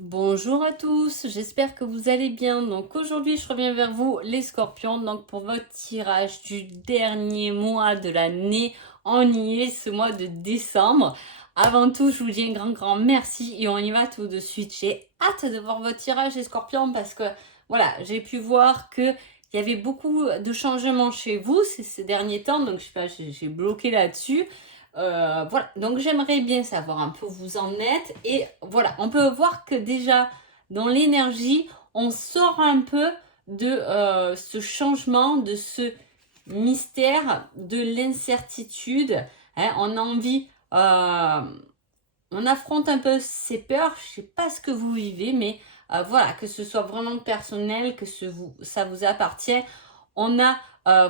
Bonjour à tous, j'espère que vous allez bien. Donc aujourd'hui, je reviens vers vous, les scorpions. Donc pour votre tirage du dernier mois de l'année, on y est, ce mois de décembre. Avant tout, je vous dis un grand merci et on y va tout de suite. J'ai hâte de voir votre tirage, les scorpions, parce que voilà, j'ai pu voir que il y avait beaucoup de changements chez vous ces derniers temps. Donc je sais pas, j'ai bloqué là-dessus. Voilà, donc j'aimerais bien savoir un peu où vous en êtes. Et voilà, on peut voir que déjà dans l'énergie, on sort un peu de ce changement, de ce mystère, de l'incertitude. Hein. On a envie, on affronte un peu ses peurs. Je ne sais pas ce que vous vivez, mais voilà, que ce soit vraiment personnel, que ça vous appartient. On a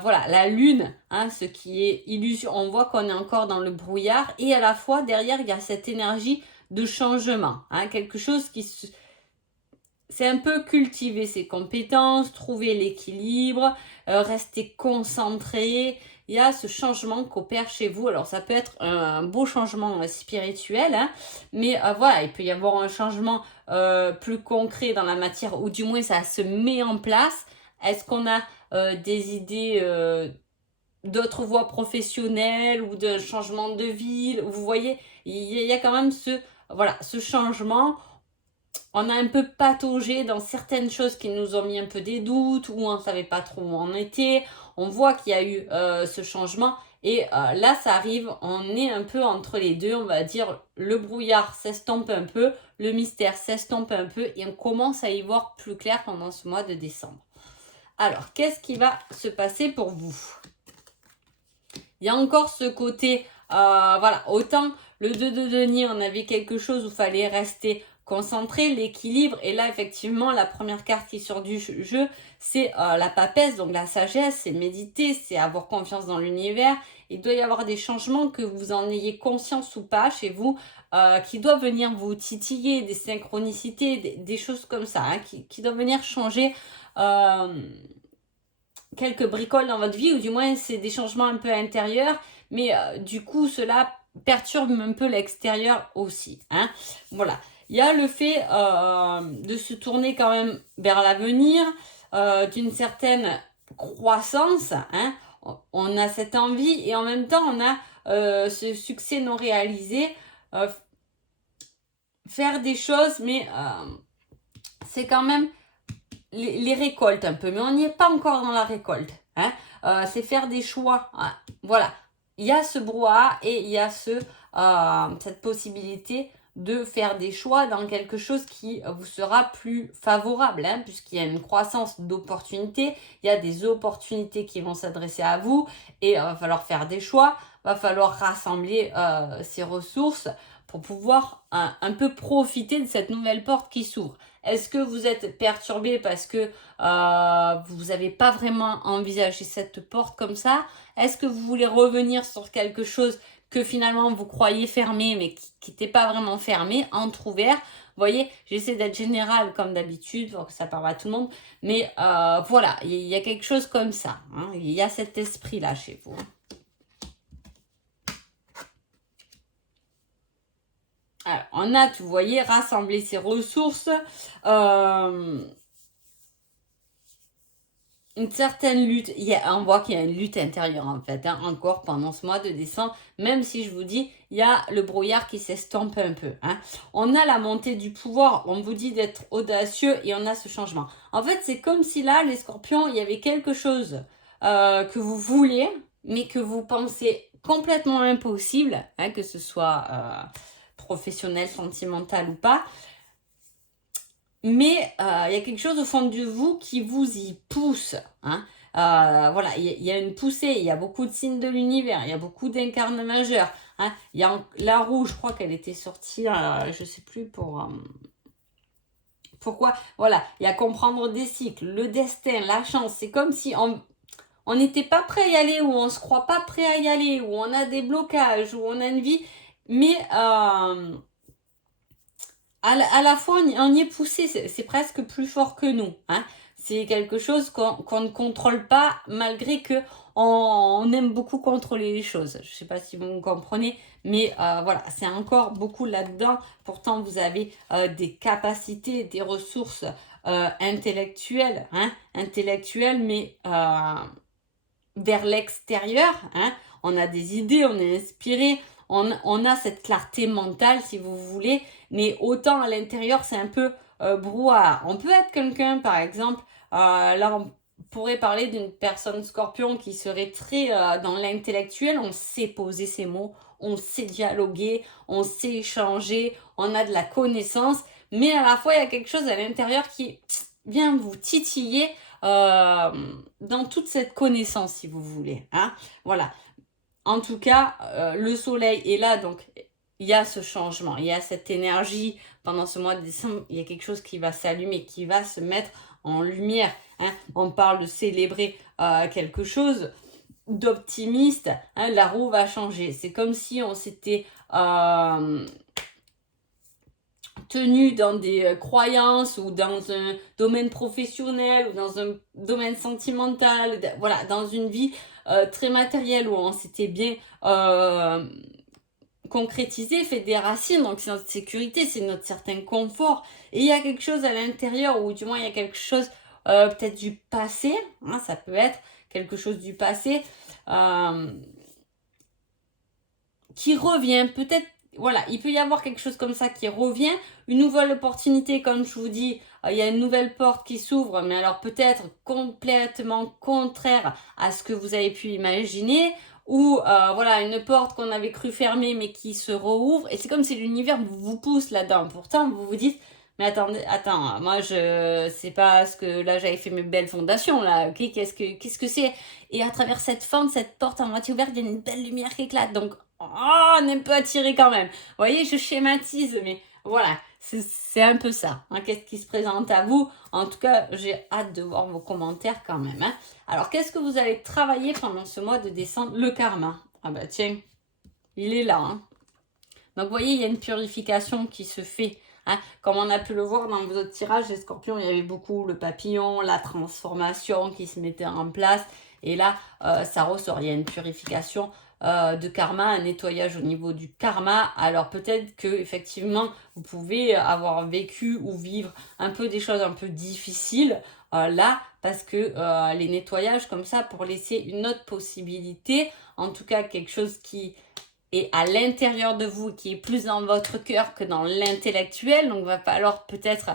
voilà, la lune, hein, ce qui est illusion. On voit qu'on est encore dans le brouillard et à la fois derrière, il y a cette énergie de changement. Hein, quelque chose qui c'est un peu cultiver ses compétences, trouver l'équilibre, rester concentré. Il y a ce changement qu'opère chez vous. Alors ça peut être un beau changement spirituel, hein, mais voilà, il peut y avoir un changement plus concret dans la matière, ou du moins ça se met en place. Est-ce qu'on a des idées d'autres voies professionnelles ou d'un changement de ville? Vous voyez, il y a quand même voilà, ce changement. On a un peu pataugé dans certaines choses qui nous ont mis un peu des doutes, ou on ne savait pas trop où on était. On voit qu'il y a eu ce changement. Et là, ça arrive, on est un peu entre les deux, on va dire, le brouillard s'estompe un peu, le mystère s'estompe un peu, et on commence à y voir plus clair pendant ce mois de décembre. Alors, qu'est-ce qui va se passer pour vous? Il y a encore ce côté, voilà, autant le 2 de denier, on avait quelque chose où il fallait rester concentré, l'équilibre. Et là, effectivement, la première carte qui sort du jeu, c'est la papesse, donc la sagesse, c'est méditer, c'est avoir confiance dans l'univers. Il doit y avoir des changements, que vous en ayez conscience ou pas chez vous, qui doivent venir vous titiller, des synchronicités, des choses comme ça, hein, qui doivent venir changer quelques bricoles dans votre vie, ou du moins c'est des changements un peu intérieurs, mais du coup cela perturbe un peu l'extérieur aussi. Hein. Voilà. Il y a le fait de se tourner quand même vers l'avenir, d'une certaine croissance. Hein. On a cette envie et en même temps on a ce succès non réalisé. Faire des choses, mais c'est quand même les récoltes un peu, mais on n'y est pas encore dans la récolte. Hein. C'est faire des choix. Hein. Voilà. Il y a ce brouhaha et il y a cette possibilité de faire des choix dans quelque chose qui vous sera plus favorable, hein, puisqu'il y a une croissance d'opportunités, il y a des opportunités qui vont s'adresser à vous et il va falloir faire des choix, il va falloir rassembler ces ressources pour pouvoir un peu profiter de cette nouvelle porte qui s'ouvre. Est-ce que vous êtes perturbé parce que vous n'avez pas vraiment envisagé cette porte comme ça? Est-ce que vous voulez revenir sur quelque chose que finalement vous croyez fermé, mais qui n'était pas vraiment fermé, entrouvert? Vous voyez, j'essaie d'être générale comme d'habitude pour que ça parle à tout le monde. Mais voilà, il y a quelque chose comme ça. Hein, il y a cet esprit-là chez vous. Alors, on a, vous voyez, rassembler ses ressources, une certaine lutte. On voit qu'il y a une lutte intérieure en fait, hein, encore pendant ce mois de décembre, même si je vous dis, il y a le brouillard qui s'estompe un peu. Hein. On a la montée du pouvoir, on vous dit d'être audacieux et on a ce changement. En fait, c'est comme si là, les scorpions, il y avait quelque chose que vous vouliez, mais que vous pensez complètement impossible, hein, que ce soit professionnel, sentimental ou pas. Mais il y a quelque chose au fond de vous qui vous y pousse. Hein. Voilà, il y a une poussée, il y a beaucoup de signes de l'univers, il y a beaucoup d'incarnes majeurs. Hein. Il y a la roue, je crois qu'elle était sortie, je ne sais plus pourquoi. Voilà, il y a comprendre des cycles, le destin, la chance. C'est comme si on n'était pas prêt à y aller, ou on se croit pas prêt à y aller, ou on a des blocages, ou on a une vie, mais à la fois on y est poussé, c'est presque plus fort que nous. Hein. C'est quelque chose qu'on ne contrôle pas, malgré que on aime beaucoup contrôler les choses. Je ne sais pas si vous me comprenez, mais voilà, c'est encore beaucoup là-dedans. Pourtant, vous avez des capacités, des ressources intellectuelles, mais vers l'extérieur, on a des idées, on est inspiré, on a cette clarté mentale, si vous voulez, mais autant à l'intérieur, c'est un peu brouhaha. On peut être quelqu'un, par exemple, là, on pourrait parler d'une personne scorpion qui serait très dans l'intellectuel, on sait poser ses mots, on sait dialoguer, on sait échanger, on a de la connaissance, mais à la fois, il y a quelque chose à l'intérieur qui vient vous titiller dans toute cette connaissance, si vous voulez. Voilà. En tout cas, le soleil est là, donc il y a ce changement, il y a cette énergie pendant ce mois de décembre, il y a quelque chose qui va s'allumer, qui va se mettre en lumière. On parle de célébrer quelque chose d'optimiste, la roue va changer. C'est comme si on s'était tenu dans des croyances ou dans un domaine professionnel ou dans un domaine sentimental, voilà, dans une vie très matérielle où on s'était bien concrétisé, fait des racines, donc c'est notre sécurité, c'est notre certain confort. Et il y a quelque chose à l'intérieur, ou du moins il y a quelque chose peut-être du passé, ça peut être quelque chose du passé qui revient, peut-être, voilà, il peut y avoir quelque chose comme ça qui revient, une nouvelle opportunité, comme je vous dis, il y a une nouvelle porte qui s'ouvre, mais alors peut-être complètement contraire à ce que vous avez pu imaginer, ou voilà, une porte qu'on avait cru fermée mais qui se rouvre, et c'est comme si l'univers vous pousse là-dedans. Pourtant, vous vous dites, mais attends, moi je sais pas ce que là j'avais fait mes belles fondations là, ok, qu'est-ce que c'est? Et à travers cette fente, cette porte en moitié ouverte, il y a une belle lumière qui éclate. Donc on est un peu attiré quand même. Vous voyez, je schématise, mais voilà, c'est un peu ça. Qu'est-ce qui se présente à vous? En tout cas, j'ai hâte de voir vos commentaires quand même. Alors, qu'est-ce que vous allez travailler pendant ce mois de décembre? Le karma. Ah bah tiens, il est là. Donc, vous voyez, il y a une purification qui se fait. Comme on a pu le voir dans vos autres tirages, les scorpions, il y avait beaucoup le papillon, la transformation qui se mettait en place. Et là, ça ressort. Il y a une purification de karma, un nettoyage au niveau du karma. Alors peut-être que effectivement, vous pouvez avoir vécu ou vivre un peu des choses un peu difficiles là, parce que les nettoyages comme ça, pour laisser une autre possibilité, en tout cas quelque chose qui et à l'intérieur de vous, qui est plus dans votre cœur que dans l'intellectuel. Donc, il va falloir peut-être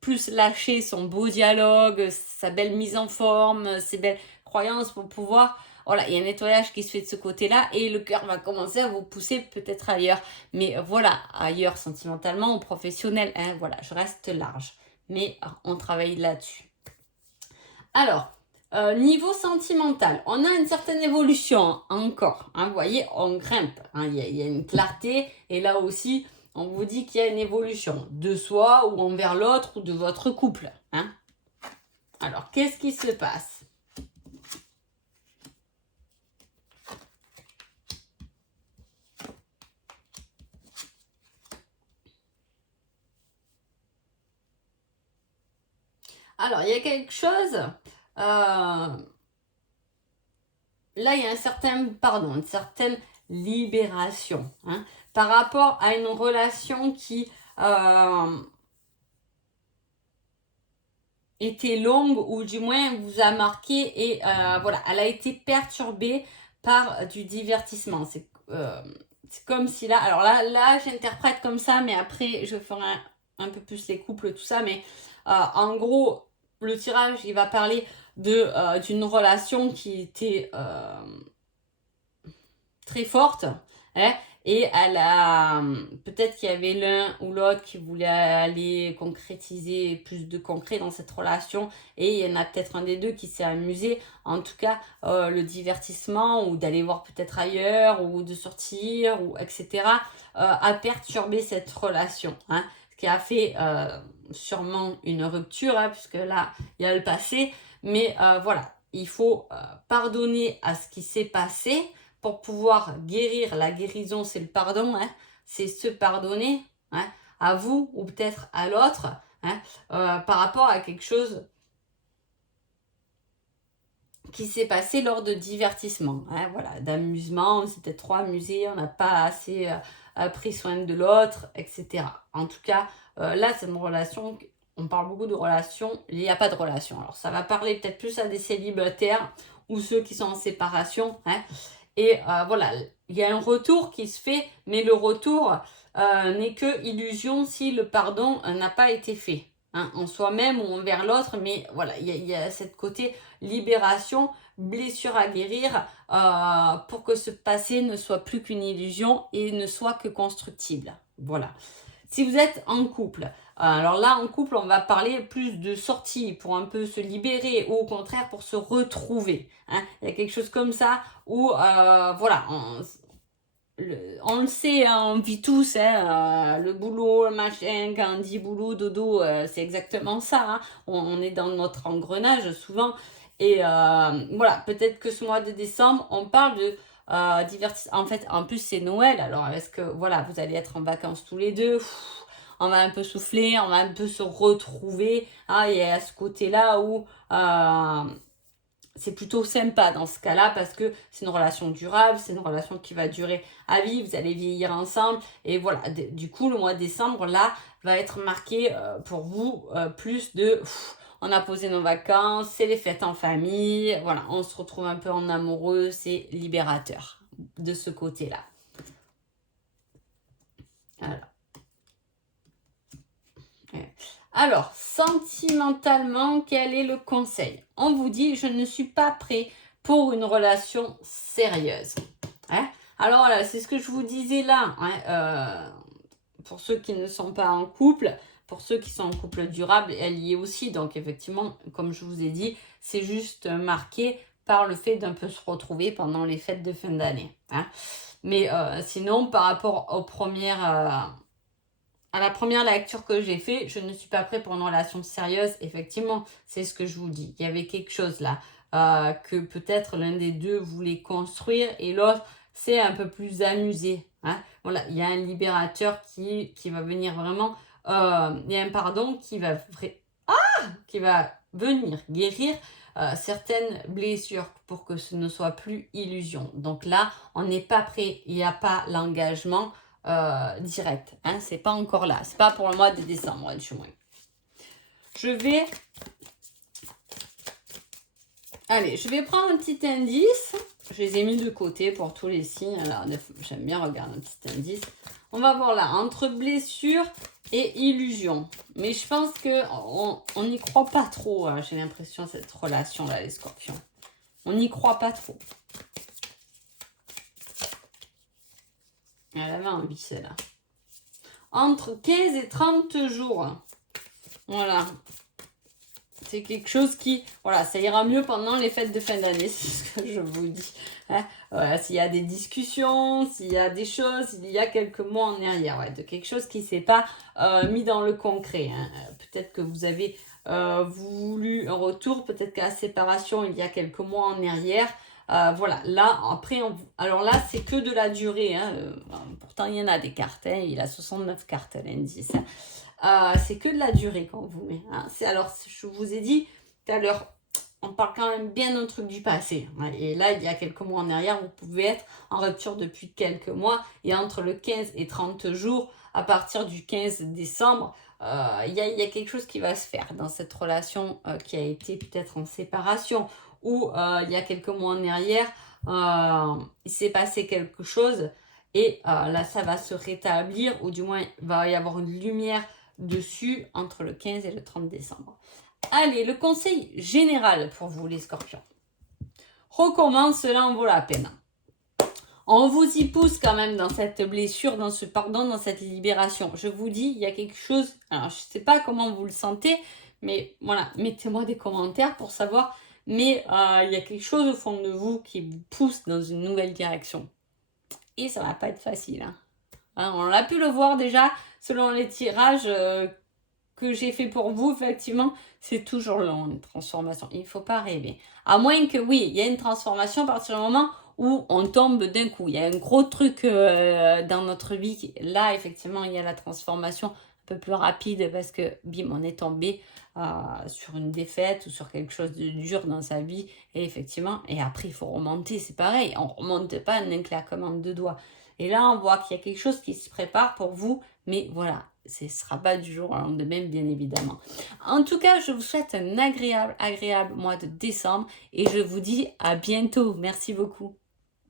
plus lâcher son beau dialogue, sa belle mise en forme, ses belles croyances pour pouvoir... Voilà, il y a un nettoyage qui se fait de ce côté-là et le cœur va commencer à vous pousser peut-être ailleurs. Mais voilà, ailleurs sentimentalement ou professionnel. Voilà, je reste large. Mais on travaille là-dessus. Alors, niveau sentimental, on a une certaine évolution encore. Vous voyez, on grimpe. Il y a une clarté. Et là aussi, on vous dit qu'il y a une évolution de soi ou envers l'autre ou de votre couple. Alors, qu'est-ce qui se passe? Alors, il y a quelque chose... là, il y a un certain pardon, une certaine libération par rapport à une relation qui était longue ou du moins vous a marqué et voilà, elle a été perturbée par du divertissement. C'est comme si là, alors là j'interprète comme ça, mais après je ferai un peu plus les couples, tout ça, mais en gros, le tirage, il va parler d'une relation qui était très forte, et elle a peut-être qu'il y avait l'un ou l'autre qui voulait aller concrétiser plus de concret dans cette relation, et il y en a peut-être un des deux qui s'est amusé. En tout cas, le divertissement ou d'aller voir peut-être ailleurs ou de sortir ou etc. A perturbé cette relation, ce qui a fait sûrement une rupture, puisque là il y a le passé, mais voilà, il faut pardonner à ce qui s'est passé pour pouvoir guérir. La guérison, c'est le pardon, c'est se pardonner à vous ou peut-être à l'autre par rapport à quelque chose qui s'est passé lors de divertissements, hein, voilà, d'amusement, on s'est peut-être trop amusé, on n'a pas assez pris soin de l'autre, etc. En tout cas, là, c'est une relation, on parle beaucoup de relations, il n'y a pas de relation. Alors, ça va parler peut-être plus à des célibataires ou ceux qui sont en séparation, hein, et voilà, il y a un retour qui se fait, mais le retour n'est que illusion si le pardon n'a pas été fait. Hein, en soi-même ou envers l'autre, mais voilà, il y a cette côté libération, blessure à guérir pour que ce passé ne soit plus qu'une illusion et ne soit que constructible. Voilà. Si vous êtes en couple, alors là, en couple, on va parler plus de sortie pour un peu se libérer ou au contraire pour se retrouver. Hein. Il y a quelque chose comme ça où, voilà, on le sait, hein, on vit tous, hein, le boulot, le machin, quand on dit boulot, dodo, c'est exactement ça. Hein. On est dans notre engrenage souvent. Et voilà, peut-être que ce mois de décembre, on parle de divertissement. En fait, en plus, c'est Noël. Alors, est-ce que, voilà, vous allez être en vacances tous les deux? On va un peu souffler, on va un peu se retrouver. Hein, et à ce côté-là où c'est plutôt sympa dans ce cas-là parce que c'est une relation durable, c'est une relation qui va durer à vie, vous allez vieillir ensemble. Et voilà, du coup, le mois de décembre, là, va être marqué pour vous plus de... on a posé nos vacances, c'est les fêtes en famille, voilà, on se retrouve un peu en amoureux, c'est libérateur de ce côté-là. Voilà. Alors, sentimentalement, quel est le conseil? On vous dit, je ne suis pas prêt pour une relation sérieuse. Hein? Alors voilà, c'est ce que je vous disais là. Hein, pour ceux qui ne sont pas en couple, pour ceux qui sont en couple durable, elle y est aussi. Donc effectivement, comme je vous ai dit, c'est juste marqué par le fait d'un peu se retrouver pendant les fêtes de fin d'année. Hein? Mais sinon, par rapport aux premières... à la première lecture que j'ai fait, je ne suis pas prêt pour une relation sérieuse. Effectivement, c'est ce que je vous dis. Il y avait quelque chose là que peut-être l'un des deux voulait construire et l'autre s'est un peu plus amusé. Hein. Voilà, il y a un libérateur qui va venir vraiment... il y a un pardon qui va venir guérir certaines blessures pour que ce ne soit plus illusion. Donc là, on n'est pas prêt. Il n'y a pas l'engagement direct. Hein, c'est pas encore là. C'est pas pour le mois de décembre, du moins. Je vais... Allez, je vais prendre un petit indice. Je les ai mis de côté pour tous les signes. Alors, j'aime bien regarder un petit indice. On va voir là, entre blessure et illusion. Mais je pense qu'on n'y croit pas trop, hein, j'ai l'impression, cette relation-là, les scorpions. On n'y croit pas trop. Elle avait envie, celle-là. Entre 15 et 30 jours. Voilà. C'est quelque chose qui... Voilà, ça ira mieux pendant les fêtes de fin d'année, c'est ce que je vous dis. Hein, voilà, s'il y a des discussions, s'il y a des choses, il y a quelques mois en arrière, ouais, de quelque chose qui ne s'est pas mis dans le concret. Hein. Peut-être que vous avez voulu un retour, peut-être qu'à la séparation, il y a quelques mois en arrière. Voilà, là, après, alors là, c'est que de la durée. Hein. Pourtant, il y en a des cartes. Hein. Il a 69 cartes, l'indice. Hein. C'est que de la durée qu'on vous met. Hein. Alors, je vous ai dit tout à l'heure, on parle quand même bien d'un truc du passé. Hein. Et là, il y a quelques mois en arrière, vous pouvez être en rupture depuis quelques mois. Et entre le 15 et 30 jours, à partir du 15 décembre, il y a quelque chose qui va se faire dans cette relation qui a été peut-être en séparation. Ou il y a quelques mois en arrière, il s'est passé quelque chose. Et là, ça va se rétablir. Ou du moins, il va y avoir une lumière dessus entre le 15 et le 30 décembre. Allez, le conseil général pour vous les scorpions. Recommence, cela en vaut la peine. On vous y pousse quand même dans cette blessure, dans ce pardon, dans cette libération. Je vous dis, il y a quelque chose, alors je ne sais pas comment vous le sentez, mais voilà, mettez-moi des commentaires pour savoir, mais il y a quelque chose au fond de vous qui vous pousse dans une nouvelle direction. Et ça ne va pas être facile, hein. Hein, on a pu le voir déjà selon les tirages que j'ai fait pour vous, effectivement, c'est toujours long, une transformation. Il ne faut pas rêver. À moins que, oui, il y a une transformation à partir du moment où on tombe d'un coup. Il y a un gros truc dans notre vie. Là, effectivement, il y a la transformation à peu plus rapide parce que, bim, on est tombé sur une défaite ou sur quelque chose de dur dans sa vie. Et effectivement, et après, il faut remonter, c'est pareil. On ne remonte pas en un claquement de doigts. Et là, on voit qu'il y a quelque chose qui se prépare pour vous. Mais voilà, ce ne sera pas du jour au lendemain, bien évidemment. En tout cas, je vous souhaite un agréable mois de décembre. Et je vous dis à bientôt. Merci beaucoup.